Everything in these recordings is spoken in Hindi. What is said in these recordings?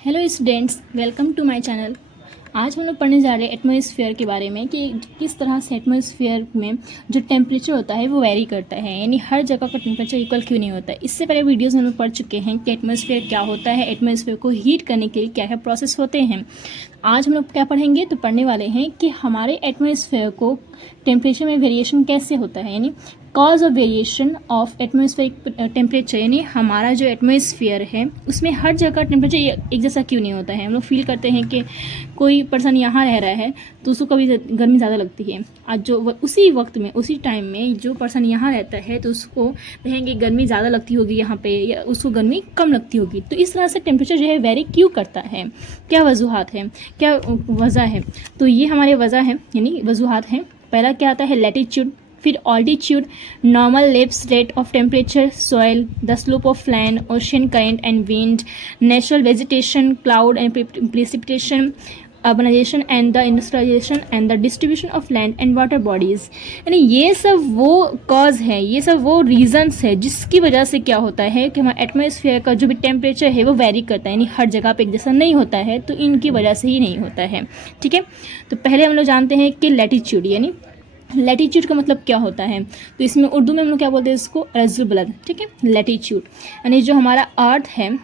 Hello students, welcome to my channel. आज हम लोग पढ़ने जा रहे हैं एटमॉस्फेयर के बारे में कि किस तरह से एटमॉस्फेयर में जो टेम्परेचर होता है वो वेरी करता है, यानी हर जगह का टेम्परेचर इक्वल क्यों नहीं होता है। इससे पहले वीडियोस हम लोग पढ़ चुके हैं कि एटमॉस्फेयर क्या होता है, एटमॉस्फेयर को हीट करने के लिए क्या क्या प्रोसेस होते हैं। आज हम लोग क्या पढ़ेंगे, तो पढ़ने वाले हैं कि हमारे एटमॉस्फेयर को टेम्परेचर में वेरिएशन कैसे होता है, यानी cause of variation of atmospheric temperature, यानी हमारा जो एटमॉस्फेयर है उसमें हर जगह टेम्परेचर एक जैसा क्यों नहीं होता है। हम लोग फील करते हैं कि कोई पर्सन यहाँ रह रहा है तो उसको कभी गर्मी ज़्यादा लगती है, आज जो उसी वक्त में उसी टाइम में जो पर्सन यहाँ रहता है तो उसको कहेंगे गर्मी ज़्यादा लगती होगी यहाँ पे, या उसको गर्मी कम लगती होगी। तो इस तरह से टेम्परेचर जो है वेरी क्यों करता है, क्या वजूहात है, क्या वजह है। तो ये हमारे वजह है यानी वजूहात हैं। पहला क्या आता है, लैटिट्यूड, फिर altitude, normal lapse rate of temperature, soil, the slope of land, ocean current and wind, natural vegetation, cloud and precipitation, urbanization and the industrialization and the distribution of land and water bodies. यानी ये सब वो कॉज है, ये सब वो रीजंस है जिसकी वजह से क्या होता है कि हमारा एटमॉस्फेयर का जो भी टेम्परेचर है वो वेरी करता है, यानी हर जगह पे एक जैसा नहीं होता है, तो इनकी वजह से ही नहीं होता है। ठीक है, तो पहले हम लोग जानते हैं कि लैटिट्यूड, यानी लैटिट्यूड का मतलब क्या होता है। तो इसमें उर्दू में हम लोग क्या बोलते हैं, इसको अर्ज़ बुलंद। ठीक है, लैटिट्यूड यानी जो हमारा अर्थ है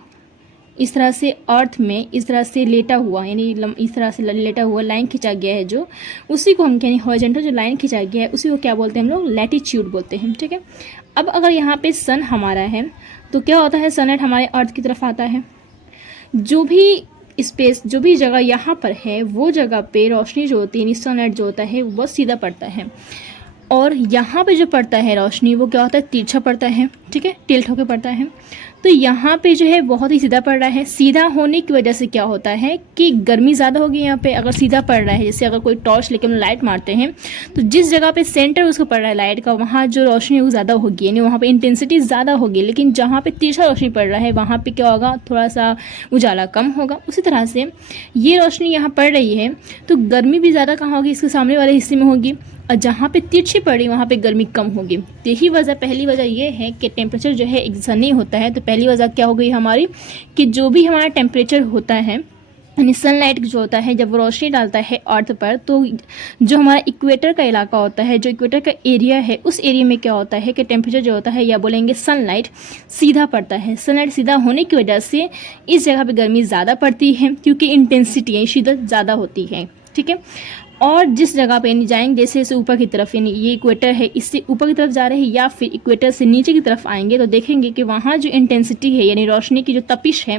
इस तरह से अर्थ में इस तरह से लेटा हुआ, यानी इस तरह से लेटा हुआ लाइन खींचा गया है जो, उसी को हम यानी हॉरिजॉन्टल जो लाइन खींचा गया है उसी को क्या बोलते हैं हम लोग, लैटिट्यूड बोलते हैं। ठीक है, अब अगर यहाँ पे सन हमारा है तो क्या होता है, सनलाइट हमारे अर्थ की तरफ आता है, जो भी स्पेस जो भी जगह यहाँ पर है वो जगह पे रोशनी जो होती है यानी सनलाइट जो होता है वो सीधा पड़ता है, और यहाँ पे जो पड़ता है रोशनी वो क्या होता है, तिरछा पड़ता है। ठीक है, टिल्ट होकर पड़ता है। तो यहाँ पे जो है बहुत ही सीधा पड़ रहा है। सीधा होने की वजह से क्या होता है कि गर्मी ज़्यादा होगी यहाँ पे। अगर सीधा पड़ रहा है, जैसे अगर कोई टॉर्च लेकर हम लाइट मारते हैं तो जिस जगह पे सेंटर उसको पड़ रहा है लाइट का, वहाँ जो रोशनी है वो ज़्यादा होगी, यानी वहाँ पे इंटेंसिटी ज़्यादा होगी। लेकिन जहाँ पे तिरछा रोशनी पड़ रहा है वहाँ पे क्या होगा, थोड़ा सा उजाला कम होगा। उसी तरह से ये रोशनी यहाँ पड़ रही है तो गर्मी भी ज़्यादा कहाँ होगी, इसके सामने वाले हिस्से में होगी, और जहाँ पे तिरछी पड़ी वहाँ पे गर्मी कम होगी। तो यही वजह, पहली वजह ये है कि टेम्परेचर जो है एक जैसा नहीं होता है। तो पहली वजह क्या हो गई हमारी कि जो भी हमारा टेम्परेचर होता है यानी सनलाइट जो होता है जब रोशनी डालता है अर्थ पर, तो जो हमारा इक्वेटर का इलाका होता है, जो इक्वेटर का एरिया है, उस एरिया में क्या होता है कि टेम्परेचर जो होता है या बोलेंगे सनलाइट सीधा पड़ता है। सनलाइट सीधा होने की वजह से इस जगह पे गर्मी ज़्यादा पड़ती है क्योंकि इंटेंसिटी यानी शिद्दत ज़्यादा होती है। ठीक है, और जिस जगह पे यानी जाएंगे जैसे जैसे ऊपर की तरफ, यानी ये इक्वेटर है इससे ऊपर की तरफ जा रहे हैं या फिर इक्वेटर से नीचे की तरफ आएंगे तो देखेंगे कि वहाँ जो इंटेंसिटी है यानी रोशनी की जो तपिश है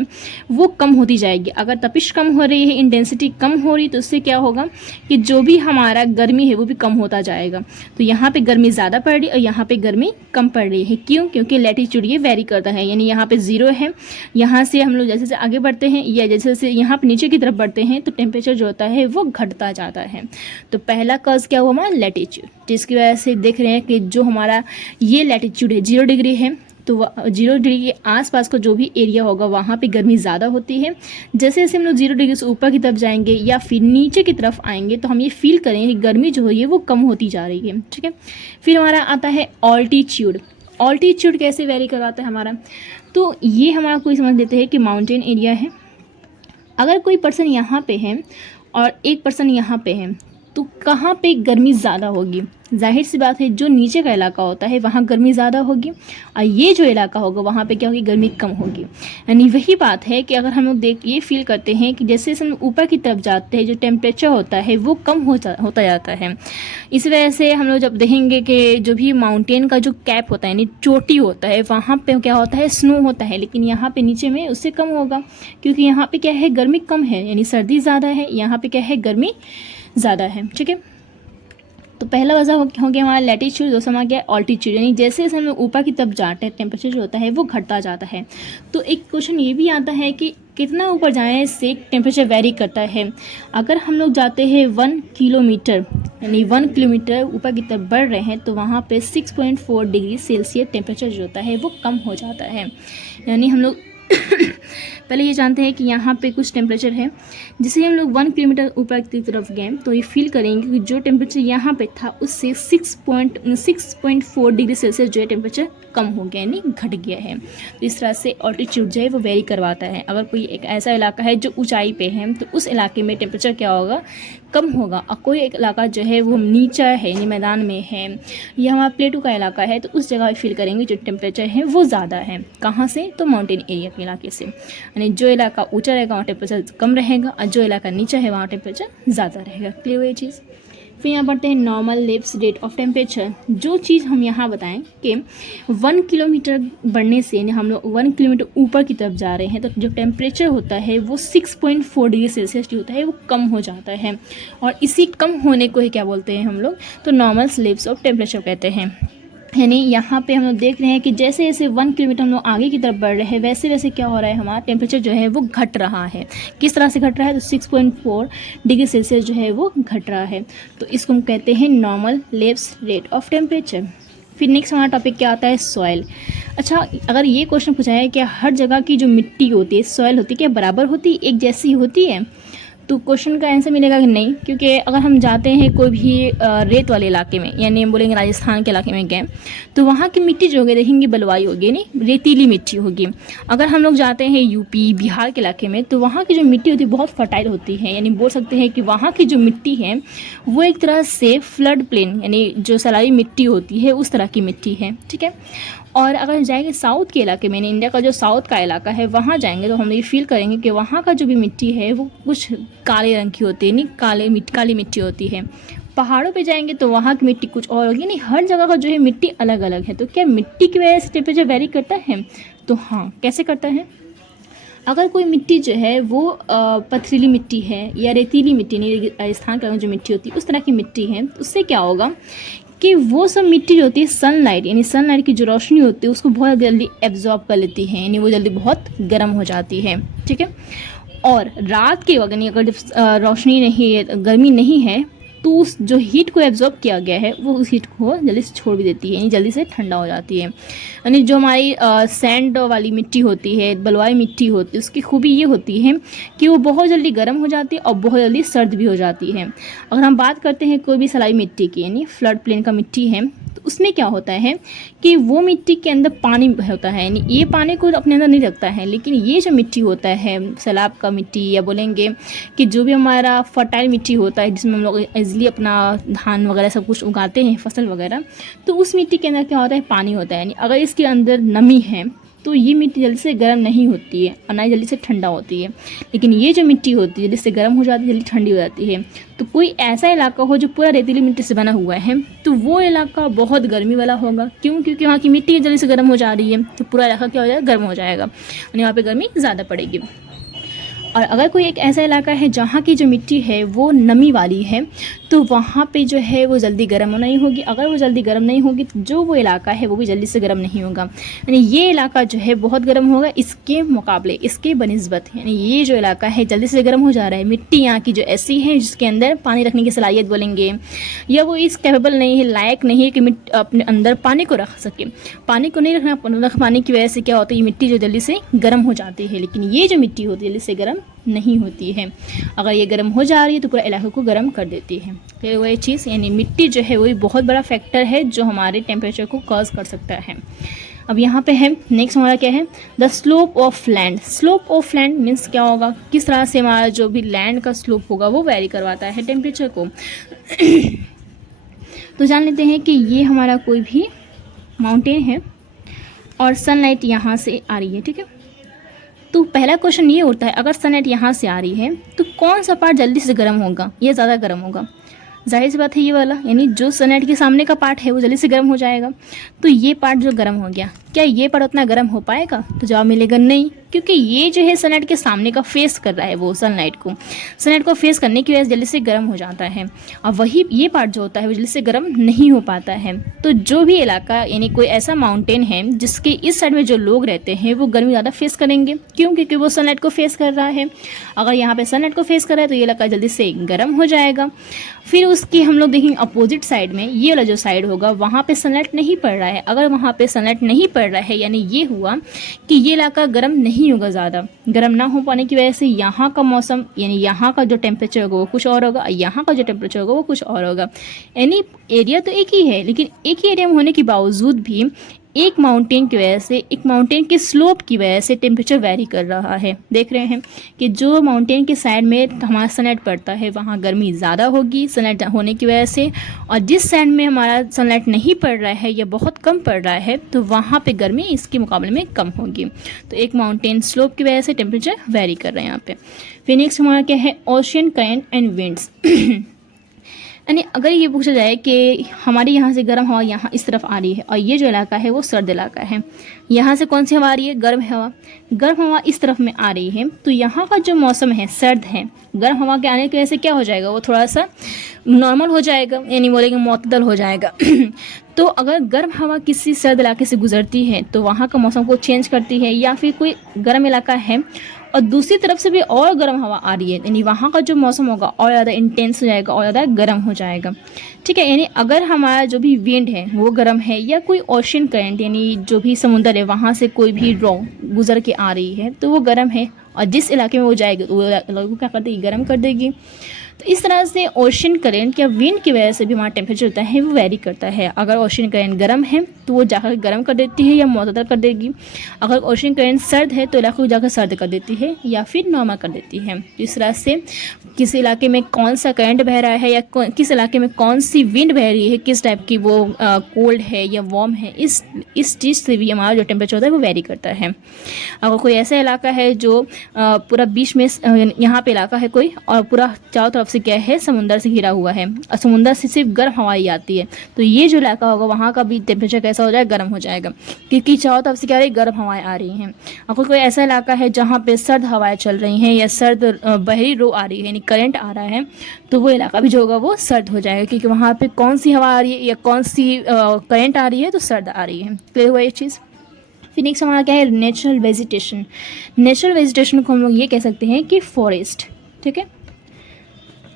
वो कम होती जाएगी। अगर तपिश कम हो रही है, इंटेंसिटी कम हो रही, तो उससे क्या होगा कि जो भी हमारा गर्मी है वो भी कम होता जाएगा। तो यहाँ पे गर्मी ज़्यादा पड़ रही है और यहाँ पे गर्मी कम पड़ रही है। क्यों? क्योंकि लैटिट्यूड ये वेरी करता है, यानी यहाँ पे ज़ीरो है, यहाँ से हम लोग जैसे जैसे आगे बढ़ते हैं या जैसे जैसे यहाँ पे नीचे की तरफ बढ़ते हैं तो टेम्परेचर जो होता है वो घटता जाता है। तो पहला कॉज क्या हुआ हमारा, लैटिट्यूड, जिसकी वजह से देख रहे हैं कि जो हमारा ये लैटिट्यूड है 0 डिग्री है, तो 0 डिग्री के आसपास का जो भी एरिया होगा वहाँ पे गर्मी ज़्यादा होती है। जैसे जैसे हम लोग 0 डिग्री से ऊपर की तरफ जाएंगे या फिर नीचे की तरफ आएंगे तो हम ये फील करेंगे कि गर्मी जो है वो कम होती जा रही है। ठीक है, फिर हमारा आता है ऑल्टीट्यूड। ऑल्टीट्यूड कैसे वेरी करवाता है हमारा, तो ये हमारा कोई समझ लेते हैं कि माउंटेन एरिया है। अगर कोई पर्सन यहाँ पे है और एक पर्सन यहाँ पे है तो कहाँ पे गर्मी ज़्यादा होगी, जाहिर सी बात है जो नीचे का इलाका होता है वहाँ गर्मी ज़्यादा होगी, और ये जो इलाका होगा वहाँ पे क्या होगी, गर्मी कम होगी। यानी वही बात है कि अगर हम लोग ये फील करते हैं कि जैसे जैसे हम ऊपर की तरफ जाते हैं जो टेम्परेचर होता है वो कम होता जाता है। इस वजह से हम लोग जब देखेंगे कि जो भी माउंटेन का जो कैप होता है यानी चोटी होता है वहाँ पर क्या होता है, स्नो होता है, लेकिन यहाँ पर नीचे में उससे कम होगा क्योंकि यहाँ पर क्या है, गर्मी कम है, यानी सर्दी ज़्यादा है, यहाँ पर क्या है, गर्मी ज़्यादा है। ठीक है, तो पहला वजह हो गया हमारा लैटिट्यूड, दूसरा आ गया ऑल्टीट्यूड, यानी जैसे जैसे हम लोग ऊपर की तरफ जाते हैं टेम्परेचर जो होता है वो घटता जाता है। तो एक क्वेश्चन ये भी आता है कि कितना ऊपर जाने से टेम्परेचर वेरी करता है। अगर हम लोग जाते हैं 1 किलोमीटर यानी 1 किलोमीटर ऊपर की तरफ बढ़ रहे हैं तो वहाँ पे 6.4 डिग्री सेल्सियस टेम्परेचर जो होता है वो कम हो जाता है। यानी हम लोग पहले ये जानते हैं कि यहाँ पे कुछ टेम्परेचर है। जिसे हम लोग 1 किलोमीटर ऊपर की तरफ गए तो ये फील करेंगे कि जो टेम्परेचर यहाँ पे था उससे 6.4 डिग्री सेल्सियस जो है टेम्परेचर कम हो गया, यानी घट गया है। तो इस तरह से ऑल्टीट्यूड जो है वो वेरी करवाता है। अगर कोई एक ऐसा इलाका है जो ऊंचाई पे है तो उस इलाके में टेम्परेचर क्या होगा, कम होगा। और कोई एक इलाका जो है वो नीचा है, यानी मैदान में है, या हमारा प्लेटू का इलाका है, तो उस जगह फील करेंगे जो टेम्परेचर है वो ज़्यादा है। कहाँ से, तो माउंटेन एरिया के इलाके से। यानी जो इलाका ऊंचा रहेगा वहाँ टेम्परेचर कम रहेगा और जो इलाका नीचा है वहाँ टेम्परेचर ज़्यादा रहेगा। क्लियर हुई ये चीज़। फिर यहाँ पढ़ते हैं normal lapse rate of temperature. जो चीज़ हम यहाँ बताएं कि 1 किलोमीटर बढ़ने से, यानी हम लोग 1 किलोमीटर ऊपर की तरफ जा रहे हैं, तो जो टेम्परेचर होता है वो 6.4 डिग्री सेल्सियस जो होता है वो कम हो जाता है। और इसी कम होने को ही क्या बोलते हैं हम लोग, तो नॉर्मल लेप्स ऑफ टेम्परेचर कहते हैं। यानी यहाँ पे हम लोग देख रहे हैं कि जैसे जैसे 1 किलोमीटर हम लोग आगे की तरफ बढ़ रहे हैं वैसे वैसे क्या हो रहा है, हमारा टेम्परेचर जो है वो घट रहा है। किस तरह से घट रहा है, तो 6.4 डिग्री सेल्सियस जो है वो घट रहा है। तो इसको हम कहते हैं normal lapse rate of temperature. फिर नेक्स्ट हमारा टॉपिक क्या आता है, सॉइल। अच्छा, अगर ये क्वेश्चन पूछा है कि हर जगह की जो मिट्टी होती है, सॉइल होती है, क्या बराबर होती है, एक जैसी होती है, तो क्वेश्चन का आंसर मिलेगा कि नहीं। क्योंकि अगर हम जाते हैं कोई भी रेत वाले इलाके में, यानी हम बोलेंगे राजस्थान के इलाके में गए, तो वहाँ की मिट्टी जो होगी देखेंगे बलुआई होगी, नहीं रेतीली मिट्टी होगी। अगर हम लोग जाते हैं यूपी बिहार के इलाके में तो वहाँ की जो मिट्टी होती है बहुत फर्टाइल होती है। यानी बोल सकते हैं कि वहाँ की जो मिट्टी है वो एक तरह से फ्लड प्लेन, यानी जो सलाई मिट्टी होती है उस तरह की मिट्टी है। ठीक है। और अगर जाएंगे साउथ के इलाके में, इंडिया का जो साउथ का इलाका है वहाँ जाएंगे तो हम ये फील करेंगे कि वहाँ का जो भी मिट्टी है वो कुछ काले रंग की होती है, नहीं काली मिट्टी होती है। पहाड़ों पे जाएंगे तो वहाँ की मिट्टी कुछ और होगी। नहीं, हर जगह का जो है मिट्टी अलग अलग है। तो क्या मिट्टी की वजह से टेम्परेचर वेरी करता है, तो हाँ, कैसे करता है। अगर कोई मिट्टी जो है वो पथरीली मिट्टी है या रेतीली मिट्टी, नहीं राजस्थान का जो मिट्टी होती है उस तरह की मिट्टी है, तो उससे क्या होगा कि वो सब मिट्टी जो होती है सनलाइट, यानी सनलाइट की जो रोशनी होती है उसको बहुत जल्दी एब्जॉर्ब कर लेती है, यानी वो जल्दी बहुत गर्म हो जाती है। ठीक है। और रात के वक्त यानी अगर रोशनी नहीं है, गर्मी नहीं है, तो उस जो हीट को एब्जॉर्ब किया गया है वो उस हीट को जल्दी से छोड़ भी देती है, यानी जल्दी से ठंडा हो जाती है। यानी जो हमारी सैंड वाली मिट्टी होती है, बलुआई मिट्टी होती है, उसकी खूबी ये होती है कि वो बहुत जल्दी गर्म हो जाती है और बहुत जल्दी सर्द भी हो जाती है। अगर हम बात करते हैं कोई भी सलाई मिट्टी की, यानी फ्लड प्लेन का मिट्टी है, तो उसमें क्या होता है कि वो मिट्टी के अंदर पानी होता है, यानी ये पानी को अपने अंदर नहीं रखता है। लेकिन ये जो मिट्टी होता है सैलाब का मिट्टी, या बोलेंगे कि जो भी हमारा फर्टाइल मिट्टी होता है जिसमें हम लोग ईजिली अपना धान वगैरह सब कुछ उगाते हैं, फसल वगैरह, तो उस मिट्टी के अंदर क्या होता है, पानी होता है। यानी अगर इसके अंदर नमी है तो ये मिट्टी जल्दी से गर्म नहीं होती है और ना ही जल्दी से ठंडा होती है। लेकिन ये जो मिट्टी होती है जल्दी से गर्म हो जाती है, जल्दी ठंडी हो जाती है। तो कोई ऐसा इलाका हो जो पूरा रेतीली मिट्टी से बना हुआ है तो वो इलाका बहुत गर्मी वाला होगा। क्यों? क्योंकि वहाँ की मिट्टी जल्दी से गर्म हो जा रही है, तो पूरा इलाका क्या हो जाएगा, गर्म हो जाएगा, यानी वहाँ पर गर्मी ज़्यादा पड़ेगी। और अगर कोई एक ऐसा इलाका है जहाँ की जो मिट्टी है वो नमी वाली है, तो वहाँ पे जो है वो जल्दी गर्म नहीं होगी। अगर वो जल्दी गर्म नहीं होगी तो जो वो इलाका है वो भी जल्दी से गर्म नहीं होगा। यानी ये इलाका जो है बहुत गर्म होगा इसके मुकाबले, इसके बनिस्बत। यानी ये जो इलाका है जल्दी से गर्म हो जा रहा है, मिट्टी यहाँ की जो ऐसी है जिसके अंदर पानी रखने की सलाहियत बोलेंगे, या वो इस कैपेबल नहीं है, लायक नहीं है कि मिट्टी अपने अंदर पानी को रख सके। पानी को नहीं रख पाने की वजह से क्या होता है, ये मिट्टी जो जल्दी से गर्म हो जाती है। लेकिन ये जो मिट्टी होती है जल्दी से गर्म नहीं होती है। अगर ये गर्म हो जा रही है तो पूरा इलाके को गर्म कर देती है। फिर वही चीज़, यानी मिट्टी जो है वही बहुत बड़ा फैक्टर है जो हमारे टेम्परेचर को कॉज कर सकता है। अब यहाँ पे है नेक्स्ट हमारा क्या है, the slope of land. Slope of land means क्या होगा, किस तरह से हमारा जो भी लैंड का स्लोप होगा वो वेरी करवाता है टेम्परेचर को। तो जान लेते हैं कि ये हमारा कोई भी माउंटेन है और सनलाइट यहाँ से आ रही है। ठीक है। तो पहला क्वेश्चन ये होता है, अगर सनलाइट यहाँ से आ रही है तो कौन सा पार्ट जल्दी से गर्म होगा या ज़्यादा गर्म होगा। जाहिर सी बात है ये वाला, यानी जो सनलाइट के सामने का पार्ट है वो जल्दी से गर्म हो जाएगा। तो ये पार्ट जो गर्म हो गया, क्या ये पार्ट उतना गर्म हो पाएगा, तो जवाब मिलेगा नहीं। क्योंकि ये जो है सनलाइट के सामने का फेस कर रहा है, वो सनलाइट को फेस करने की वजह से जल्दी से गर्म हो जाता है। और वही ये पार्ट जो होता है वो जल्दी से गर्म नहीं हो पाता है। तो जो भी इलाका, यानी कोई ऐसा माउंटेन है जिसके इस साइड में जो लोग रहते हैं वो गर्मी ज़्यादा फेस करेंगे। क्यों? क्योंकि वो सनलाइट को फेस कर रहा है। अगर यहाँ पे सनलाइट को फेस कर रहा है तो ये इलाका जल्दी से गर्म हो जाएगा। फिर उसकी हम लोग देखेंगे अपोजिट साइड में, ये वाला जो साइड होगा वहाँ पे सनलाइट नहीं पड़ रहा है। अगर वहाँ पे सनलाइट नहीं पड़ पड़ रहा है, यानी ये हुआ कि ये इलाका गर्म नहीं होगा, ज़्यादा गर्म ना हो पाने की वजह से यहाँ का मौसम यानी यहाँ का जो टेम्परेचर होगा वो कुछ और होगा, यहाँ का जो टेम्परेचर होगा वो कुछ और होगा। यानी एरिया तो एक ही है, लेकिन एक ही एरिया में होने के बावजूद भी एक माउंटेन की वजह से, एक माउंटेन के स्लोप की वजह से टेम्परेचर वेरी कर रहा है। देख रहे हैं कि जो माउंटेन के साइड में हमारा सनलाइट पड़ता है वहाँ गर्मी ज़्यादा होगी सनलाइट होने की वजह से, और जिस साइड में हमारा सनलाइट नहीं पड़ रहा है या बहुत कम पड़ रहा है तो वहाँ पे गर्मी इसके मुकाबले में कम होगी। तो एक माउंटेन स्लोप की वजह से टेम्परेचर वेरी कर रहे हैं यहाँ पे। फिर नेक्स्ट हमारा क्या है, ओशियन करंट एंड विंड्स। यानी अगर ये पूछा जाए कि हमारे यहाँ से गर्म हवा यहाँ इस तरफ आ रही है और ये जो इलाका है वो सर्द इलाका है, यहाँ से कौन सी हवा आ रही है, गर्म हवा। गर्म हवा इस तरफ में आ रही है तो यहाँ का जो मौसम है सर्द है। गर्म हवा के आने की वजह से क्या हो जाएगा, वो थोड़ा सा नॉर्मल हो जाएगा, यानी बोलेंगे मुतदल हो जाएगा। तो अगर गर्म हवा किसी सर्द इलाके से गुजरती है तो वहाँ का मौसम को चेंज करती है, या फिर कोई गर्म इलाका है और दूसरी तरफ से भी और गर्म हवा आ रही है, यानी वहाँ का जो मौसम होगा और ज़्यादा इंटेंस हो जाएगा और ज़्यादा गर्म हो जाएगा। ठीक है, यानी अगर हमारा जो भी विंड है वो गर्म है या कोई ओशियन करंट यानी जो भी समुंदर है वहाँ से कोई भी रॉ गुजर के आ रही है तो वो गर्म है, और जिस इलाके में वो जाएगी वो इलाके को क्या कर देगी, गर्म कर देगी। तो इस तरह से ओशियन करंट या विंड की वजह से भी हमारा टेम्परेचर होता है वो वेरी करता है। अगर ओशियन करंट गर्म है तो वो जाकर गर्म कर देती है या मुतदल कर देगी, अगर ओशियन करंट सर्द है तो इलाके को जाकर सर्द कर देती है या फिर नॉर्मल कर देती है। इस तरह से किस इलाके में कौन सा करंट बह रहा है या किस इलाके में कौन सी विंड बह रही है, किस टाइप की वो कोल्ड है या वार्म है, इस चीज़ से भी हमारा जो टेम्परेचर होता है वो वेरी करता है। अगर कोई ऐसा इलाका है जो पूरा बीच में यहाँ पे इलाका है कोई और पूरा चारों तरफ से क्या है, समुंदर से घिरा हुआ है और समुंदर से सिर्फ गर्म हवाई आती है, तो ये जो इलाका होगा वहाँ का भी टेम्परेचर कैसा हो जाएगा, गर्म हो जाएगा, क्योंकि चारों तरफ से क्या रही, गर्म हवाएं आ रही हैं। अगर कोई ऐसा इलाका है जहाँ पे सर्द हवाएं चल रही हैं या सर्द बहरी रो आ रही है यानी करंट आ रहा है, तो वो इलाका भी जो होगा वो सर्द हो जाएगा, क्योंकि वहाँ पे कौन सी हवा आ रही है या कौन सी करंट आ रही है तो सर्द आ रही है। क्लियर हुआ ये चीज़। फिर नेक्स्ट हमारा क्या है, नेचुरल वेजिटेशन। नेचुरल वेजिटेशन को हम लोग ये कह सकते हैं कि फॉरेस्ट। ठीक है,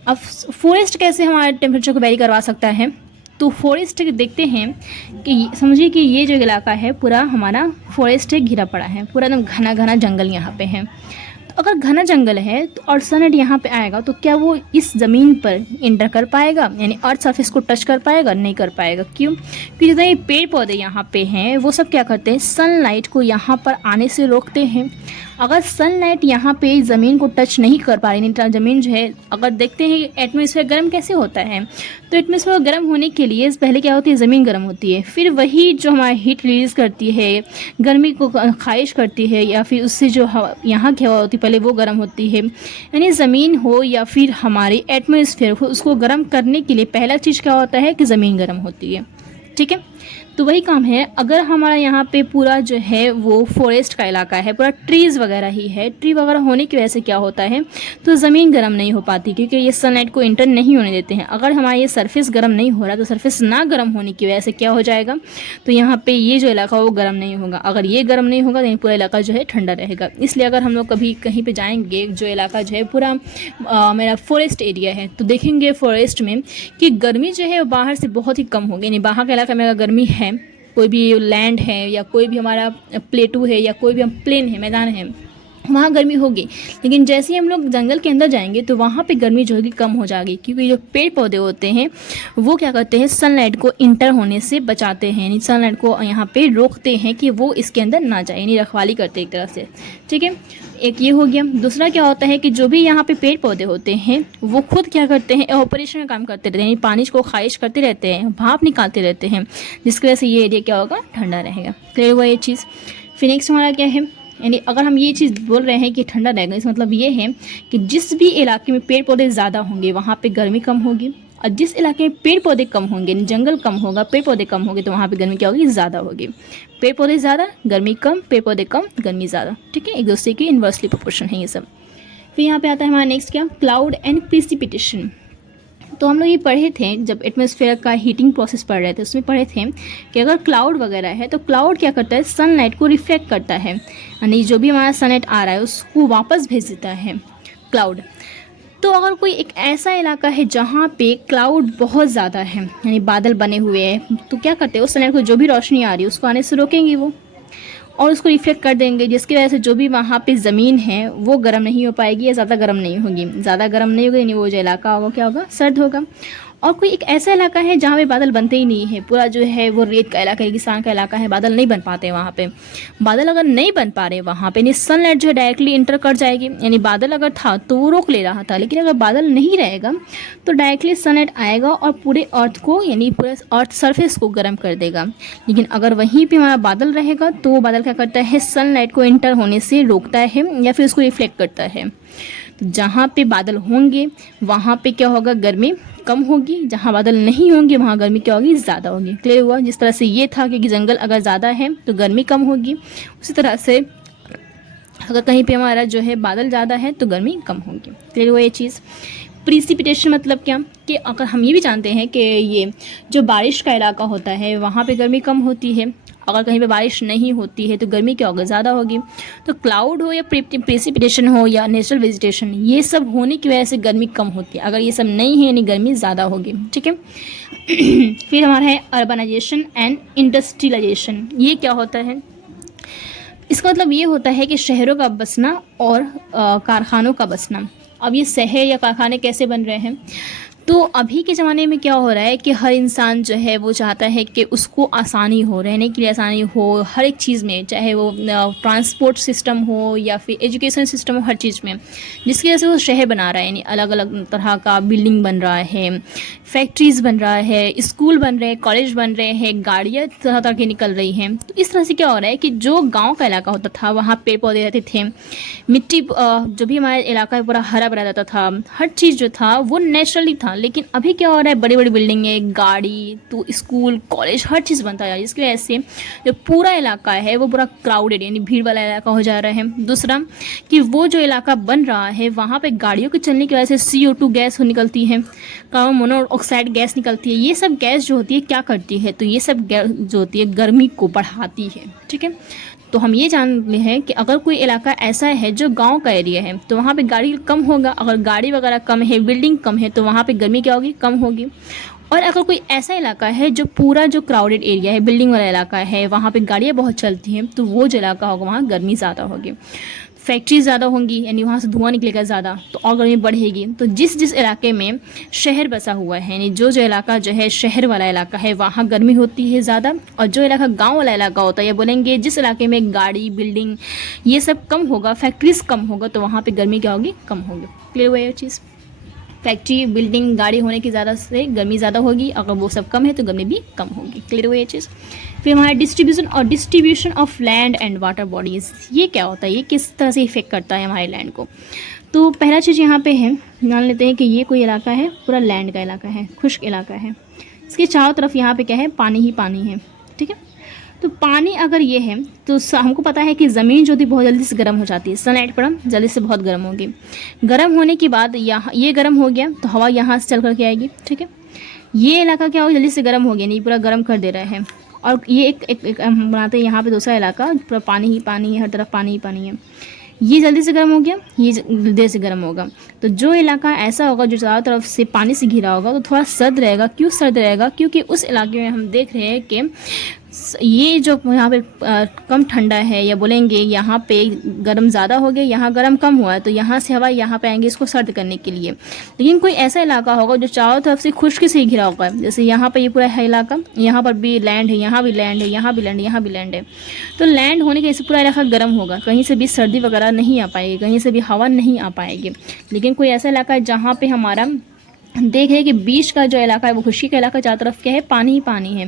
अब फॉरेस्ट कैसे हमारे टेम्परेचर को वेरी करवा सकता है, तो फॉरेस्ट देखते हैं कि समझिए कि ये जो इलाका है पूरा हमारा फॉरेस्ट घिरा पड़ा है, पूरा एकदम घना घना जंगल यहाँ पे है। तो अगर घना जंगल है तो और सनलाइट यहाँ पे आएगा तो क्या वो इस ज़मीन पर इंटर कर पाएगा, यानी अर्थ सरफेस को टच कर पाएगा, नहीं कर पाएगा। क्यों? क्योंकि जितने ये पेड़ पौधे यहाँ पे हैं वो सब क्या करते हैं, सनलाइट को यहाँ पर आने से रोकते हैं। अगर सनलाइट यहाँ पे ज़मीन को टच नहीं कर पा रही, नहीं ज़मीन जो है, अगर देखते हैं एटमॉस्फेयर गर्म कैसे होता है, तो एटमॉस्फेयर गर्म होने के लिए पहले क्या होती है, ज़मीन गर्म होती है, फिर वही जो हमारा हीट रिलीज़ करती है, गर्मी को खारिश करती है, या फिर उससे जो हवा यहाँ की हवा होती है पहले वो गर्म होती है। यानी ज़मीन हो या फिर हमारी एटमॉस्फेयर हो, उसको गर्म करने के लिए पहला चीज़ क्या होता है कि ज़मीन गर्म होती है। ठीक है, तो वही काम है। अगर हमारा यहाँ पे पूरा जो है वो फॉरेस्ट का इलाका है, पूरा ट्रीज़ वगैरह ही है, ट्री वगैरह होने की वजह से क्या होता है, तो ज़मीन गर्म नहीं हो पाती, क्योंकि ये सनलाइट को इंटर नहीं होने देते हैं। अगर हमारा ये सरफेस गर्म नहीं हो रहा तो सरफेस ना गर्म होने की वजह से क्या हो जाएगा, तो यहाँ पे ये जो इलाका वो गर्म नहीं होगा। अगर ये गर्म नहीं होगा तो ये पूरा इलाका जो है ठंडा रहेगा। इसलिए अगर हम लोग कभी कहीं पर जाएंगे, जो इलाका जो है पूरा मेरा फॉरेस्ट एरिया है, तो देखेंगे फॉरेस्ट में कि गर्मी जो है बाहर से बहुत ही कम होगी। यानी बाहर के इलाके में अगर गर्मी है, कोई भी लैंड है या कोई भी हमारा प्लेटू है या कोई भी हम प्लेन है, मैदान है, वहाँ गर्मी होगी। लेकिन जैसे ही हम लोग जंगल के अंदर जाएंगे तो वहाँ पे गर्मी जो होगी कम हो जाएगी, क्योंकि जो पेड़ पौधे होते हैं वो क्या करते हैं, सनलाइट को इंटर होने से बचाते हैं, यानी सनलाइट को यहाँ पे रोकते हैं कि वो इसके अंदर ना जाए, यानी रखवाली करते हैं एक तरह से। ठीक है, एक ये हो गया। दूसरा क्या होता है कि जो भी यहाँ पे पेड़ पौधे होते हैं वो खुद क्या करते हैं, एवापोरेशन का काम करते रहते हैं, यानी पानी को खारिश करते रहते हैं, भाप निकालते रहते हैं, जिसकी वजह से ये एरिया क्या होगा, ठंडा रहेगा। क्लियर हुआ ये चीज़। फिर नेक्स्ट हमारा क्या है, यानी अगर हम ये चीज़ बोल रहे हैं कि ठंडा रहेगा, इसका मतलब ये है कि जिस भी इलाके में पेड़ पौधे ज़्यादा होंगे वहाँ पे गर्मी कम होगी, और जिस इलाके में पेड़ पौधे कम होंगे, जंगल कम होगा, पेड़ पौधे कम होंगे, तो वहाँ पे गर्मी क्या होगी, ज़्यादा होगी। पेड़ पौधे ज़्यादा, गर्मी कम, पेड़ पौधे कम, गर्मी ज़्यादा। ठीक है, एक दूसरे की इन्वर्सली प्रोपोर्शन है ये सब। फिर यहाँ पे आता है हमारा नेक्स्ट क्या, क्लाउड एंड प्रिसिपिटेशन। तो हम लोग ये पढ़े थे जब एटमॉस्फेयर का हीटिंग प्रोसेस पढ़ रहे थे, उसमें पढ़े थे कि अगर क्लाउड वगैरह है तो क्लाउड क्या करता है, सनलाइट को रिफ्लेक्ट करता है, यानी जो भी हमारा सनलाइट आ रहा है उसको वापस भेज देता है क्लाउड। तो अगर कोई एक ऐसा इलाका है जहाँ पे क्लाउड बहुत ज़्यादा है, यानी बादल बने हुए हैं, तो क्या करते हैं, उस सनलाइट को जो भी रोशनी आ रही है उसको आने से रोकेंगे वो। और उसको रिफ्लेक्ट कर देंगे, जिसकी वजह से जो भी वहाँ पे ज़मीन है वो गर्म नहीं हो पाएगी या ज़्यादा गर्म नहीं होगी। ज़्यादा गर्म नहीं होगी यानी वो जो इलाका होगा क्या होगा, सर्द होगा। और कोई एक ऐसा इलाका है जहाँ पे बादल बनते ही नहीं है, पूरा जो है वो रेत का इलाका है, रेगिस्तान का इलाका है, बादल नहीं बन पाते वहाँ पे। बादल अगर नहीं बन पा रहे वहाँ पे यानी सनलाइट जो है डायरेक्टली इंटर कर जाएगी, यानी बादल अगर था तो वो रोक ले रहा था, लेकिन अगर बादल नहीं रहेगा तो डायरेक्टली सनलाइट आएगा और पूरे अर्थ को यानी पूरे अर्थ सरफेस को गर्म कर देगा। लेकिन अगर वहीं पे हमारा बादल रहेगा तो वो बादल क्या करता है, सनलाइट को इंटर होने से रोकता है या फिर उसको रिफ्लेक्ट करता है। तो जहाँ पे बादल होंगे वहाँ पे क्या होगा, गर्मी कम होगी। जहाँ बादल नहीं होंगे वहाँ गर्मी क्या होगी, ज़्यादा होगी। क्लियर हुआ? जिस तरह से ये था कि जंगल अगर ज़्यादा है तो गर्मी कम होगी, उसी तरह से अगर कहीं पे हमारा जो है बादल ज़्यादा है तो गर्मी कम होगी। क्लियर हुआ ये चीज़? प्रिसिपिटेशन मतलब क्या, कि अगर हम ये भी जानते हैं कि ये जो बारिश का इलाका होता है वहाँ पे गर्मी कम होती है, अगर कहीं पे बारिश नहीं होती है तो गर्मी क्या होगा, ज़्यादा होगी। तो क्लाउड हो या प्रेसिपिटेशन हो या नेचुरल वेजिटेशन, ये सब होने की वजह से गर्मी कम होती है। अगर ये सब नहीं है यानी गर्मी ज़्यादा होगी। ठीक है। फिर हमारा है अर्बनाइजेशन एंड इंडस्ट्रियलाइजेशन। ये क्या होता है, इसका मतलब ये होता है कि शहरों का बसना और कारखानों का बसना। अब ये शहर या कारखाने कैसे बन रहे हैं, तो अभी के ज़माने में क्या हो रहा है कि हर इंसान जो है वो चाहता है कि उसको आसानी हो, रहने के लिए आसानी हो हर एक चीज़ में, चाहे वो ट्रांसपोर्ट सिस्टम हो या फिर एजुकेशन सिस्टम हो, हर चीज़ में, जिसकी वजह से वो शहर बना रहा है। यानी अलग अलग तरह का बिल्डिंग बन रहा है, फैक्ट्रीज़ बन रहा है, स्कूल बन रहे हैं, कॉलेज बन रहे हैं, गाड़ियाँ तरह तरह की निकल रही हैं। तो इस तरह से क्या हो रहा है कि जो गाँव का इलाका होता था वहाँ पेड़ पौधे रहते थे, मिट्टी जो भी हमारा इलाका है पूरा हरा भरा रहता था, हर चीज़ जो था वो नेचुरली था। लेकिन अभी क्या हो रहा है, बड़ी बड़ी बिल्डिंगें, गाड़ी, तो स्कूल, कॉलेज, हर चीज़ बनता जा रहा है, जिसकी वजह से जो पूरा इलाका है वो पूरा क्राउडेड यानी भीड़ वाला इलाका हो जा रहा है। दूसरा कि वो जो इलाका बन रहा है वहाँ पे गाड़ियों के चलने की वजह से CO2 गैस निकलती है, कार्बन मोनोऑक्साइड गैस निकलती है। ये सब गैस जो होती है क्या करती है, तो ये सब गैस जो होती है गर्मी को बढ़ाती है। ठीक है। तो हम ये जानते हैं कि अगर कोई इलाका ऐसा है जो गांव का एरिया है तो वहाँ पे गाड़ी कम होगा, अगर गाड़ी वगैरह कम है, बिल्डिंग कम है, तो वहाँ पे गर्मी क्या होगी, कम होगी। और अगर कोई ऐसा इलाका है जो पूरा जो क्राउडेड एरिया है, बिल्डिंग वाला इलाका है, वहाँ पे गाड़ियाँ बहुत चलती हैं, तो वो जो इलाका होगा वहाँ गर्मी ज़्यादा होगी। फैक्ट्रीज ज़्यादा होंगी यानी वहाँ से धुआं निकलेगा ज़्यादा, तो और गर्मी बढ़ेगी। तो जिस जिस इलाके में शहर बसा हुआ है यानी जो जो इलाका जो है शहर वाला इलाका है वहाँ गर्मी होती है ज़्यादा, और जो इलाका गांव वाला इलाका होता है या बोलेंगे जिस इलाके में गाड़ी, बिल्डिंग ये सब कम होगा, फैक्ट्रीज कम होगा, तो वहाँ पर गर्मी क्या होगी, कम होगी। क्लियर हुआ ये चीज़? फैक्ट्री, बिल्डिंग, गाड़ी होने की ज़्यादा से गर्मी ज़्यादा होगी, अगर वो सब कम है तो गर्मी भी कम होगी। क्लियर हुआ ये चीज़? फिर हमारा distribution of land and water bodies. ये क्या होता है, ये किस तरह से इफेक्ट करता है हमारे लैंड को। तो पहला चीज़ यहाँ पे है, मान लेते हैं कि ये कोई इलाका है, पूरा लैंड का इलाका है, खुश्क इलाका है, इसके चारों तरफ यहाँ पे क्या है, पानी ही पानी है। ठीक है। तो पानी अगर ये है तो हमको पता है कि ज़मीन जो थी बहुत जल्दी से गर्म हो जाती है, सनलाइट पड़ा जल्दी से बहुत गर्म होगी। गर्म होने के बाद यहाँ ये गर्म हो गया तो हवा यहाँ से चल करके आएगी। ठीक है। ये इलाका क्या होगा, जल्दी से गर्म हो गया, नहीं पूरा गर्म कर दे रहा है। और ये एक हम बनाते हैं यहाँ पे दूसरा इलाका, पूरा पानी ही पानी है, हर तरफ पानी ही पानी है। ये जल्दी से गर्म हो गया, ये देर से गर्म होगा। तो जो इलाका ऐसा होगा जो चारों तरफ से पानी से घिरा होगा तो थोड़ा सर्द रहेगा। क्यों सर्द रहेगा, क्योंकि उस इलाके में हम देख रहे हैं कि ये जो यहाँ पे कम ठंडा है, या बोलेंगे यहाँ पे गर्म ज़्यादा हो गया, यहाँ गर्म कम हुआ है, तो यहाँ से हवा यहाँ पे आएंगे इसको सर्द करने के लिए। लेकिन कोई ऐसा इलाका होगा जो चारों तरफ से खुश्की से घिरा होगा, जैसे यहाँ पे ये पूरा है इलाका, यहाँ पर भी लैंड है, यहाँ भी लैंड है, यहाँ भी लैंड है, यहाँ भी लैंड है। तो लैंड होने के वजह से पूरा इलाका गर्म होगा, कहीं से भी सर्दी वगैरह नहीं आ पाएगी, कहीं से भी हवा नहीं आ पाएगी। लेकिन कोई ऐसा इलाका है जहाँ पे हमारा देख रहे हैं कि बीच का जो इलाका है वो खुश्की का इलाका, चारों तरफ क्या है, पानी ही पानी है।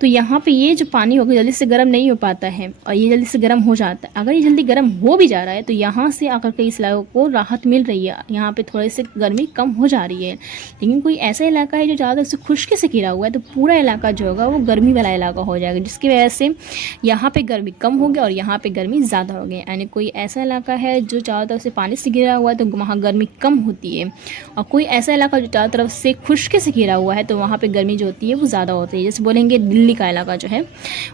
तो यहाँ पे ये जो पानी होगा जल्दी से गर्म नहीं हो पाता है और ये जल्दी से गर्म हो जाता है। अगर ये जल्दी गर्म हो भी जा रहा है तो यहाँ से आकर के इस इलाके को राहत मिल रही है, यहाँ पे थोड़े से गर्मी कम हो जा रही है। लेकिन कोई ऐसा इलाका है जो चारों तरफ से खुश्की से घिरा हुआ है तो पूरा इलाका जो होगा वो गर्मी वाला इलाका हो जाएगा, जिसकी वजह से यहाँ पर गर्मी कम होगी और यहाँ पर गर्मी ज़्यादा होगी। यानी कोई ऐसा इलाका है जो चारों तरफ से पानी से घिरा हुआ है तो वहाँ गर्मी कम होती है, और कोई ऐसा इलाका जो चारों तरफ से खुश्की से घिरा हुआ है तो वहाँ पे गर्मी जो होती है वो ज़्यादा होती है। जैसे बोलेंगे दिल्ली का इलाका जो है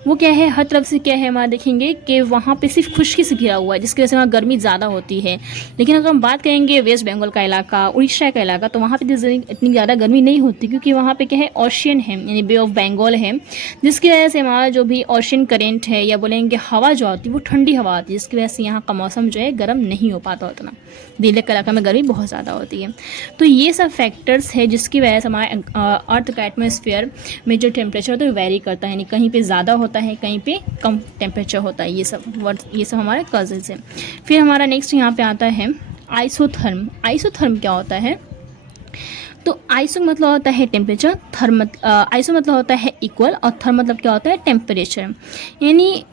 वो क्या है, हर तरफ से क्या है हमारा देखेंगे कि वहाँ पे सिर्फ खुश्की से घिरा हुआ है, जिसकी वजह से वहाँ गर्मी ज़्यादा होती है। लेकिन अगर हम बात करेंगे वेस्ट बंगाल का इलाका, उड़ीसा का इलाका, तो वहाँ पे इतनी ज़्यादा गर्मी नहीं होती, क्योंकि वहाँ पे क्या है, ओशियन है, यानी बे ऑफ बंगाल है, जिसकी वजह से हमारा जो भी ओशियन करेंट है या बोलेंगे हवा जो आती है वो ठंडी हवा आती है, जिसकी वजह से यहाँ का मौसम जो है गर्म नहीं हो पाता उतना। दिल्ली के इलाका में गर्मी बहुत ज़्यादा होती है। तो ये सब फैक्टर्स है जिसकी वजह से हमारे अर्थ का एटमॉस्फेयर में जो टेम्परेचर होता है वेरी करता है, यानी कहीं पे ज़्यादा होता है, कहीं पे कम टेम्परेचर होता है। ये सब हमारे कॉजेज़ हैं। फिर हमारा नेक्स्ट यहाँ पे आता है आइसोथर्म। आइसोथर्म क्या होता है? तो आइसो मतलब होता है टेम्परेचर, आइसो मतलब होता है इक्वल, और थर्म मतलब क्या होता है, टेम्परेचर। यानी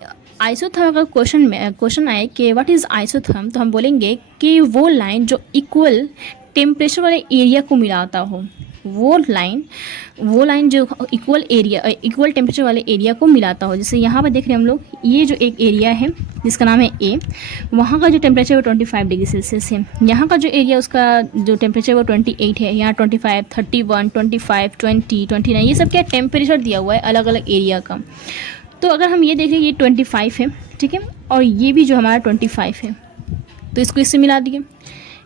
आइसोथर्म का क्वेश्चन आए कि व्हाट इज़ आइसोथर्म, तो हम बोलेंगे कि वो लाइन जो इक्वल टेम्परेचर वाले एरिया को मिलाता हो, वो लाइन जो इक्वल टेम्परेचर वाले एरिया को मिलाता हो। जैसे यहाँ पर देख रहे हैं हम लोग, ये जो एक एरिया है जिसका नाम है ए, वहाँ का जो टेम्परेचर वो 25 डिग्री सेल्सियस है। यहाँ का जो एरिया उसका जो टेम्परेचर वो 28 है। यहाँ 25, 31, 25, 20, 29, ये सब क्या टेम्परेचर दिया हुआ है अलग अलग एरिया का। तो अगर हम ये देखें, ये 25 है, ठीक है, और ये भी जो हमारा 25 है, तो इसको इससे मिला दिए।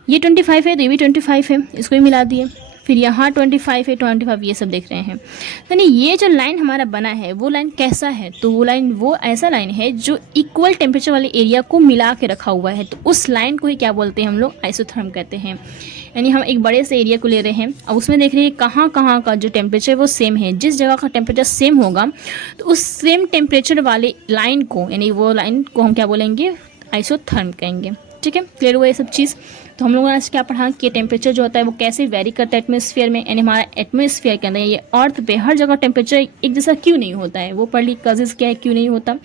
ये 25 है तो ये भी 25 है, इसको भी मिला दिए। फिर यहाँ 25 है, 25, ये सब देख रहे हैं। यानी ये जो लाइन हमारा बना है वो लाइन कैसा है, तो वो ऐसा लाइन है जो इक्वल टेम्परेचर वाले एरिया को मिला के रखा हुआ है। तो उस लाइन को ही क्या बोलते हैं हम लोग, आइसोथर्म कहते हैं। यानी हम एक बड़े से एरिया को ले रहे हैं, अब उसमें देख रहे हैं कहाँ कहाँ का जो टेम्परेचर वो सेम है। जिस जगह का टेम्परेचर सेम होगा तो उस सेम टेम्परेचर वाले लाइन को, यानी वो लाइन को हम क्या बोलेंगे, आइसोथर्म कहेंगे। ठीक है, क्लियर हुआ ये सब चीज़। तो हम लोगों ने आज क्या पढ़ा कि टेम्परेचर जो होता है वो कैसे वेरी करता है एटमॉस्फेयर में, यानी हमारा एटमॉस्फेयर के अंदर ये अर्थ पे हर जगह टेम्परेचर एक जैसा क्यों नहीं होता है, वो पढ़ ली कॉजेज़ क्या है, क्यों नहीं होता।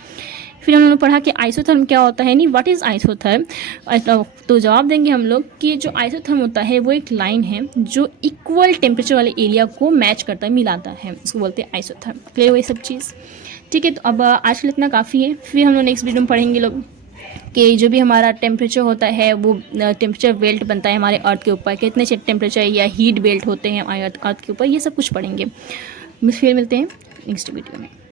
फिर हम लोगों ने पढ़ा कि आइसोथर्म क्या होता है, यानी व्हाट इज़ आइसोथर्म। तो जवाब देंगे हम लोग कि जो आइसोथर्म होता है वो एक लाइन है जो इक्वल टेम्परेचर वाले एरिया को मैच करता है, मिलाता है, उसको बोलते हैं आइसोथर्म। क्लियर हुआ ये सब चीज़। ठीक है, तो अब आज के लिए इतना काफ़ी है। फिर हम लोग नेक्स्ट वीडियो में पढ़ेंगे लोग कि जो भी हमारा टेम्परेचर होता है वो टेम्परेचर बेल्ट बनता है हमारे अर्थ के ऊपर, कितने टेम्परेचर या हीट बेल्ट होते हैं अर्थ के ऊपर, ये सब कुछ पढ़ेंगे। फिर मिलते हैं नेक्स्ट वीडियो में।